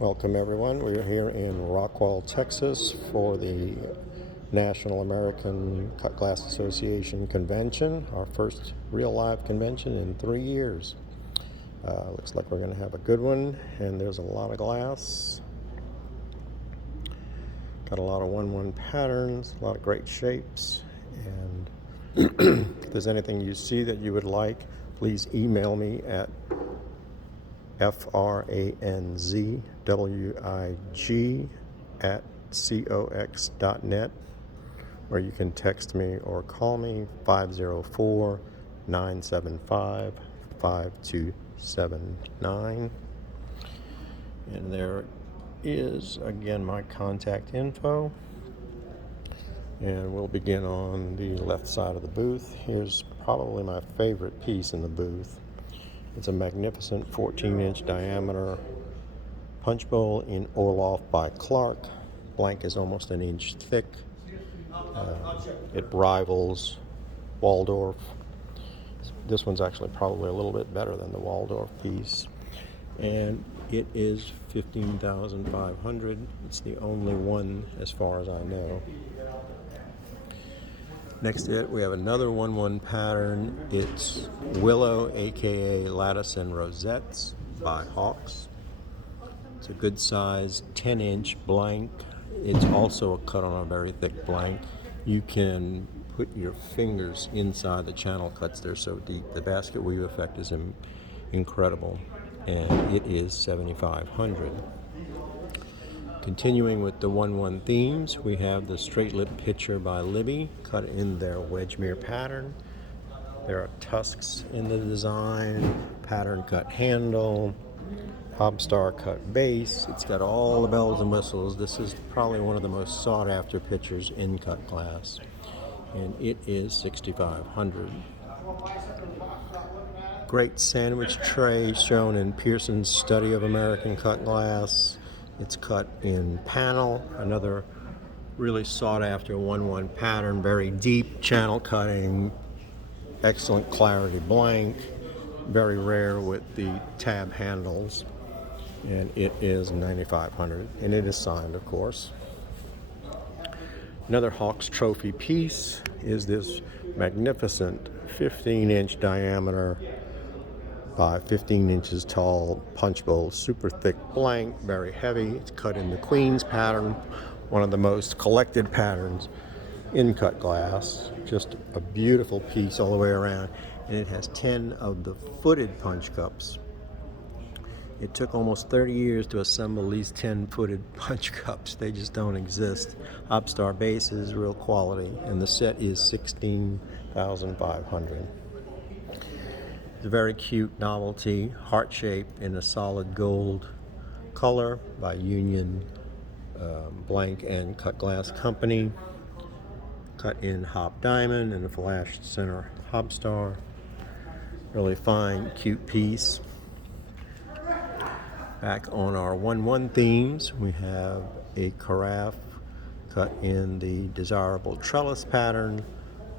Welcome everyone. We're here in Rockwall, Texas for the National American Cut Glass Association convention, our first real live convention in 3 years. Looks like we're going to have a good one, and there's a lot of glass. Got a lot of 1-1 patterns, a lot of great shapes, and if there's anything you see that you would like, please email me at franzwig@cox.net, or you can text me or call me 504-975-5279. And there is again my contact info, and we'll begin on the left side of the booth. Here's probably my favorite piece in the booth. It's a magnificent 14-inch diameter punch bowl in Orloff by Clark. Blank is almost an inch thick. It rivals Waldorf. This one's actually probably a little bit better than the Waldorf piece. And it is $15,500. It's the only one as far as I know. Next to it, we have another 1-1 pattern. It's Willow, aka Lattice and Rosettes by Hawks. It's a good size 10-inch blank. It's also a cut on a very thick blank. You can put your fingers inside the channel cuts. They're so deep. The basket weave effect is incredible, and it is $7,500. Continuing with the 1-1 themes, we have the straight lip pitcher by Libby, cut in their Wedgmere pattern. There are tusks in the design, pattern cut handle, Hobstar cut base. It's got all the bells and whistles. This is probably one of the most sought after pitchers in cut glass, and it is $6,500. Great sandwich tray shown in Pearson's Study of American Cut Glass. It's cut in panel, another really sought after 1-1 pattern, very deep channel cutting, excellent clarity blank, very rare with the tab handles, and it is $9,500, and it is signed, of course. Another Hawks trophy piece is this magnificent 15-inch diameter by 15 inches tall punch bowl, super thick blank, very heavy. It's cut in the Queen's pattern, one of the most collected patterns in cut glass. Just a beautiful piece all the way around, and it has 10 of the footed punch cups. It took almost 30 years to assemble these 10 footed punch cups. They just don't exist. Hobstar bases, real quality, and the set is $16,500. It's a very cute novelty, heart shape in a solid gold color by Union Blank and Cut Glass Company. Cut in hop diamond and a flashed center Hobstar. Really fine, cute piece. Back on our 1-1 themes, we have a carafe cut in the desirable trellis pattern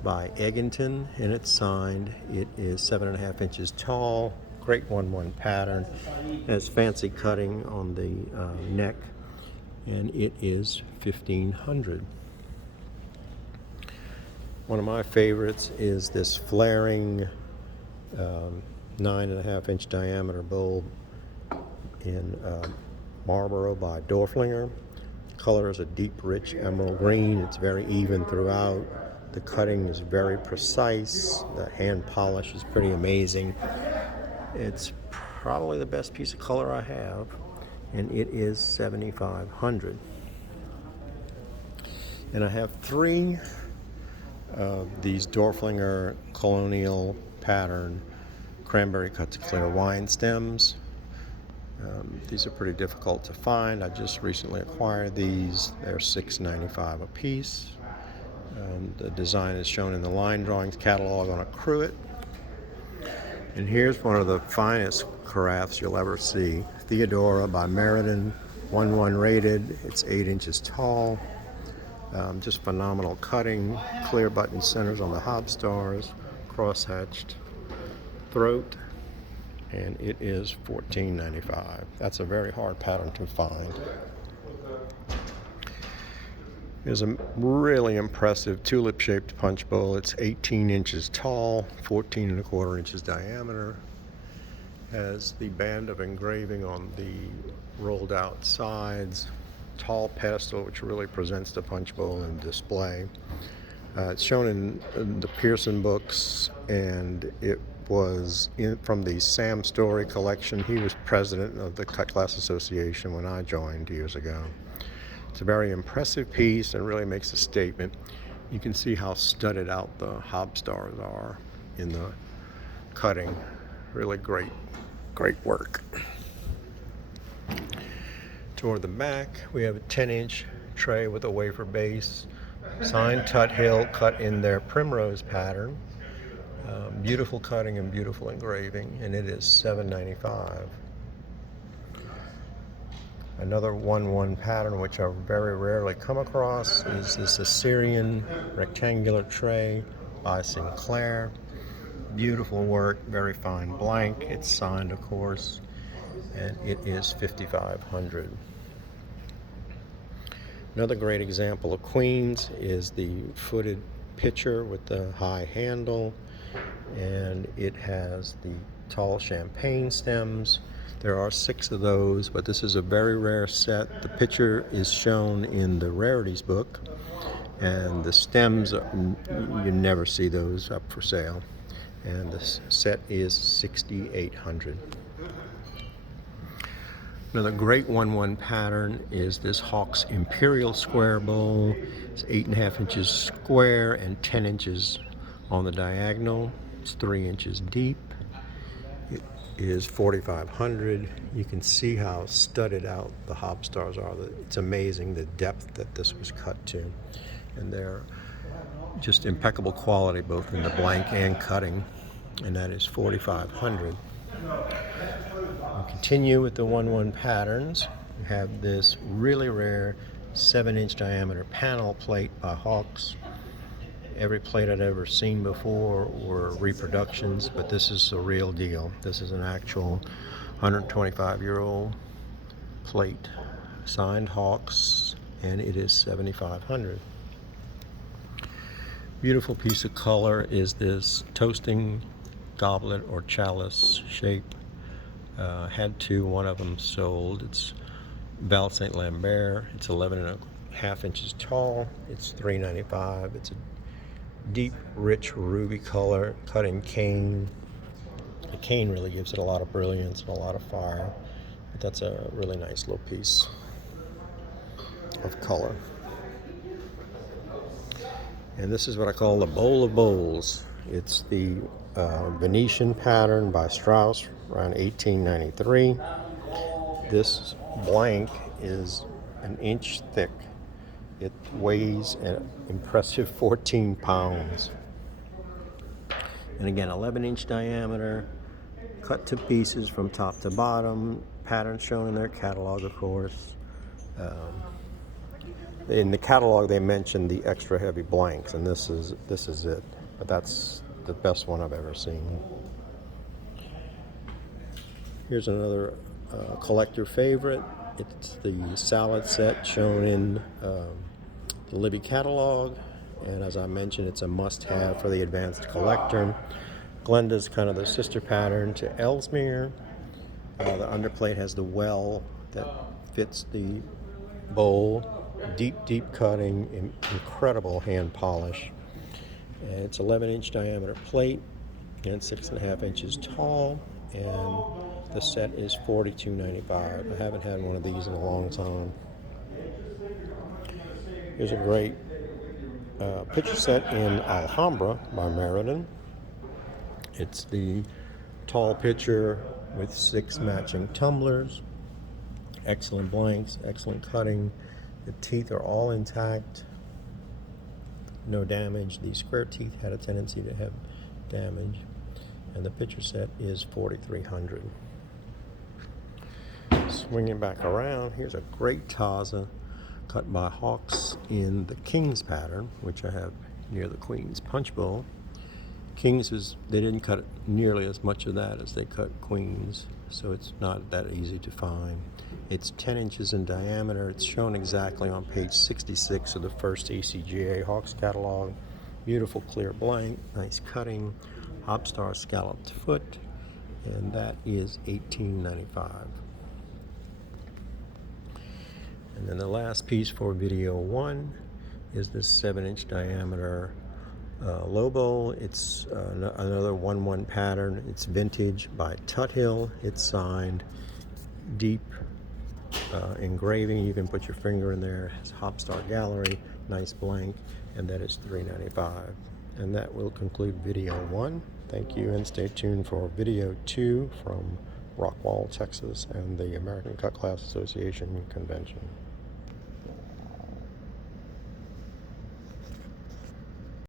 by Eggington, and it's signed. It is 7.5 inches tall, great 1-1 pattern, has fancy cutting on the neck, and it is $1,500. One of my favorites is this flaring 9.5 inch diameter bulb in Marlboro by Dorflinger. The color is a deep, rich emerald green. It's very even throughout. The cutting is very precise. The hand polish is pretty amazing. It's probably the best piece of color I have, and it is $7,500. And I have 3 of these Dorflinger Colonial pattern cranberry cut to clear wine stems. These are pretty difficult to find. I just recently acquired these. They're $6.95 a piece. The design is shown in the line drawings catalog on a cruet. And here's one of the finest carafes you'll ever see. Theodora by Meriden, 1-1 rated. It's 8 inches tall. Just phenomenal cutting. Clear button centers on the Hobstars. Cross-hatched throat. and it is $14.95. That's a very hard pattern to find. Here's a really impressive tulip-shaped punch bowl. It's 18 inches tall, 14 1/4 inches diameter. Has the band of engraving on the rolled out sides. Tall pedestal, which really presents the punch bowl in display. It's shown in the Pearson books, and it was from the Sam Story collection. He was president of the Cut Glass Association when I joined years ago. It's a very impressive piece and really makes a statement. You can see how studded out the hob stars are in the cutting. Really great work. Toward the back, we have a 10-inch tray with a wafer base. Signed Tut Hill, cut in their primrose pattern. Beautiful cutting and beautiful engraving, and it is $7.95. Another 1/1 pattern, which I very rarely come across, is this Assyrian rectangular tray by Sinclair. Beautiful work, very fine blank. It's signed, of course, and it is $5,500. Another great example of Queens is the footed pitcher with the high handle, and it has the tall champagne stems. There are 6 of those, but this is a very rare set. The pitcher is shown in the rarities book, and the stems, you never see those up for sale. And this set is $6,800. Another great 1/1 pattern is this Hawk's Imperial Square Bowl. It's 8.5 inches square and 10 inches on the diagonal. It's 3 inches deep. It is $4,500. You can see how studded out the hob stars are. It's amazing the depth that this was cut to. And they're just impeccable quality, both in the blank and cutting. And that is $4,500. We'll continue with the 1/1 patterns. We have this really rare 7-inch diameter panel plate by Hawks. Every plate I'd ever seen before were reproductions, but this is the real deal. This is an actual 125-year-old plate, signed Hawks, and it is $7,500. Beautiful piece of color is this toasting goblet or chalice shape. Had 2, one of them sold. It's Val St. Lambert. It's 11.5 inches tall. It's $3.95. It's a deep, rich ruby color, cut in cane. The cane really gives it a lot of brilliance and a lot of fire. But that's a really nice little piece of color. And this is what I call the bowl of bowls. It's the Venetian pattern by Strauss, around 1893. This blank is an inch thick. It weighs an impressive 14 pounds. And again, 11-inch diameter, cut to pieces from top to bottom. Pattern shown in their catalog, of course. In the catalog, they mentioned the extra heavy blanks, and this is it. But that's the best one I've ever seen. Here's another collector favorite. It's the salad set shown in the Libby catalog, and as I mentioned, it's a must-have for the advanced collector. Glenda's kind of the sister pattern to Ellesmere. The underplate has the well that fits the bowl. Deep cutting, incredible hand polish. And it's 11-inch diameter plate and 6.5 inches tall, and the set is $42.95. I haven't had one of these in a long time. Here's a great picture set in Alhambra by Meriden. It's the tall pitcher with 6 matching tumblers. Excellent blanks, excellent cutting. The teeth are all intact, no damage. The square teeth had a tendency to have damage, and the pitcher set is $4,300. Swinging back around, here's a great Taza cut by Hawks in the King's pattern, which I have near the Queen's punch bowl. Kings they didn't cut nearly as much of that as they cut queens, so it's not that easy to find. It's 10 inches in diameter. It's shown exactly on page 66 of the first ACGA Hawks catalog. Beautiful clear blank, nice cutting, Hopstar scalloped foot, and that is $18.95. And then the last piece for video 1 is this 7-inch diameter Lobo. It's another 1-1 pattern. It's vintage by Tuthill. It's signed, deep engraving. You can put your finger in there. It's Hopstar Gallery, nice blank, and that is $3.95. And that will conclude video 1. Thank you, and stay tuned for video 2 from Rockwall, Texas, and the American Cut Glass Association convention.